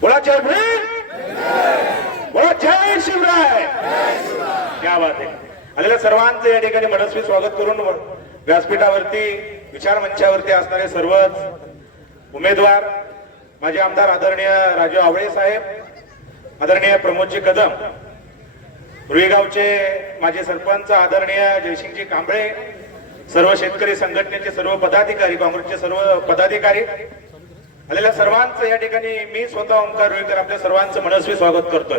बोला जय भीम, बोला जय शिवराय. क्या बात आहे. आलेल्या सर्वांचं या ठिकाणी मनस्वी स्वागत करून व्यासपीठावरती विचार मंचावरती असणारे सर्वच उमेदवार, माझे आमदार आदरणीय राजू आवळे साहेब, आदरणीय प्रमोदजी कदम, रुईगावचे माझे सरपंच आदरणीय जयसिंगजी कांबळे, सर्व शेतकरी संघटनेचे सर्व पदाधिकारी, काँग्रेसचे सर्व पदाधिकारी, आलेल्या सर्वांचं या ठिकाणी मी स्वतः ओंकार रुईकर आपल्या सर्वांचं मनस्वी स्वागत करतोय.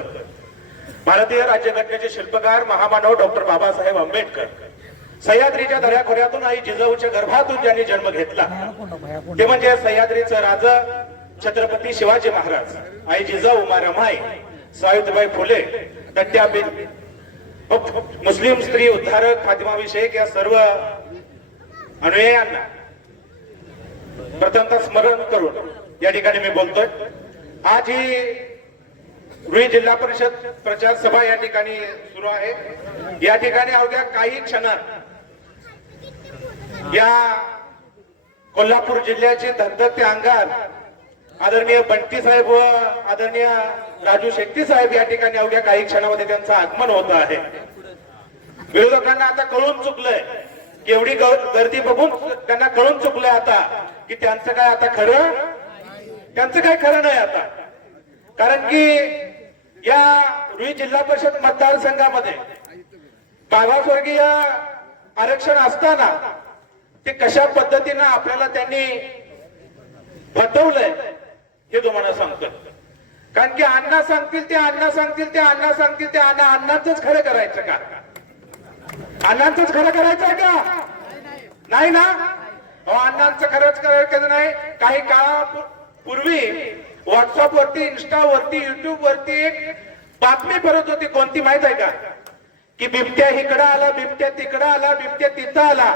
भारतीय राज्यघटनेचे शिल्पकार महामानव डॉक्टर बाबासाहेब आंबेडकर, सह्याद्रीच्या दऱ्याखोऱ्यातून आई जिजाऊच्या गर्भातून ज्यांनी जन्म घेतला ते म्हणजे सह्याद्रीचं राजा छत्रपती शिवाजी महाराज, आई जिजाऊ रमाई, सावित्रीबाई फुले, दत्याबेन, मुस्लिम स्त्री उद्धारक फातिमा विषयक या सर्व अनुयायांना प्रथमतः स्मरण करून या ठिकाणी मी बोलतोय. आज ही रुई जिल्हा परिषद प्रचार सभा या ठिकाणी सुरू आहे. या ठिकाणी अवघ्या काही क्षणात या कोल्हापूर जिल्ह्याचे धगधगते अंगार आदरणीय बंटी साहेब व आदरणीय राजू शेट्टी साहेब या ठिकाणी अवघ्या काही क्षणामध्ये त्यांचं आगमन होत आहे. विरोधकांना आता कळून चुकलंय की एवढी गर्दी बघून त्यांना कळून चुकलंय आता की त्यांचं काय आता खरं, त्यांचं काय खरं नाही आता. कारण की या रुई जिल्हा परिषद मतदारसंघामध्ये मागासवर्गीय आरक्षण असताना ते कशा पद्धतीनं आपल्याला त्यांनी फसवलंय हे तुम्हाला सांगतो. कारण की अण्णा सांगतील ते अण्णा सांगतील ते अण्णा सांगतील ते अण्णांचंच खरं करायचं का? अण्णांचंच खरं करायचंय का? नाही ना. अण्णांचं खरंच करायचं नाही. काही काळापूर्वी व्हॉट्सअप वरती, इन्स्टा वरती, युट्यूब वरती एक बातमी करत होती. कोणती माहित आहे का? की बिबट्या इकडं आला, बिबट्या तिकडं आला, बिबट्या तिथं आला.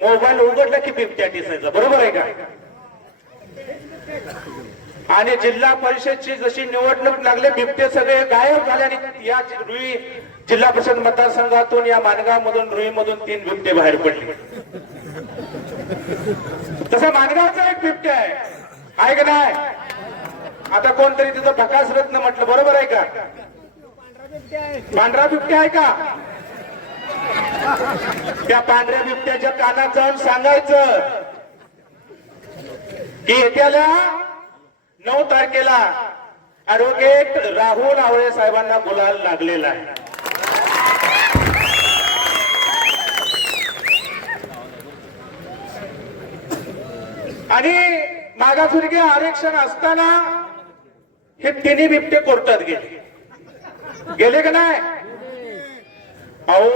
मोबाईल उघडला की बिबट्या दिसायचा. बरोबर आहे का? आणि जिल्हा परिषदची जशी निवडणूक लागली बिबटे सगळे गायब झाले आणि या रुई जिल्हा परिषद मतदारसंघातून या माणगाव मधून रुई मधून 3 बिबटे बाहेर पडले. तसा माणगावचा एक बिबट्या आहे का नाही? आता कोणतरी तिथं भकास रत्न म्हटलं. बरोबर आहे का? पांढरा बिबट्या आहे का? त्या पांढऱ्या बिबट्याच्या कानात जाऊन सांगायचं की येत्याला 9 तारखेला ऍडव्होकेट राहुल आवळे साहेबांना गुलाल लागलेला आहे. आणि मागासवर्गीय आरक्षण असताना हे तिन्ही बिबटे कोर्टात गेले का नाही? अहो,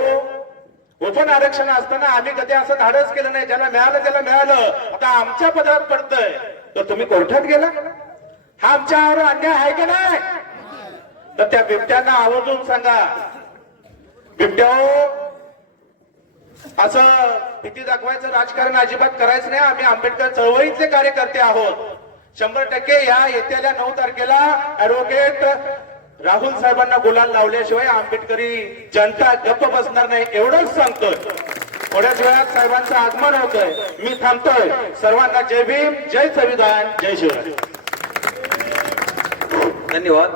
ओपन आरक्षण असताना आम्ही कधी असं धाडस केलं नाही. ज्याला मिळालं त्याला मिळालं. आता आमच्या पदात पडतंय तर तुम्ही कोर्टात गेला. हा आमच्यावर अन्याय आहे का नाही? तर त्या बिबट्यांना आवर्जून सांगा, बिबट्याओ असं भीती दाखवायचं राजकारण अजिबात करायचं नाही. आम्ही आंबेडकर चळवळीतले कार्यकर्ते आहोत. 100% या येत्याला 9 तारखेला ऍडव्होकेट राहुल साहेबांना गुलाल लावल्याशिवाय आंबेडकरी जनता गप्प बसणार नाही एवढंच सांगतोय. थोड्याच वेळात साहेबांचं आगमन होतंय. मी थांबतोय. सर्वांना जय भीम, जय संविधान, जय शिवराय. धन्यवाद.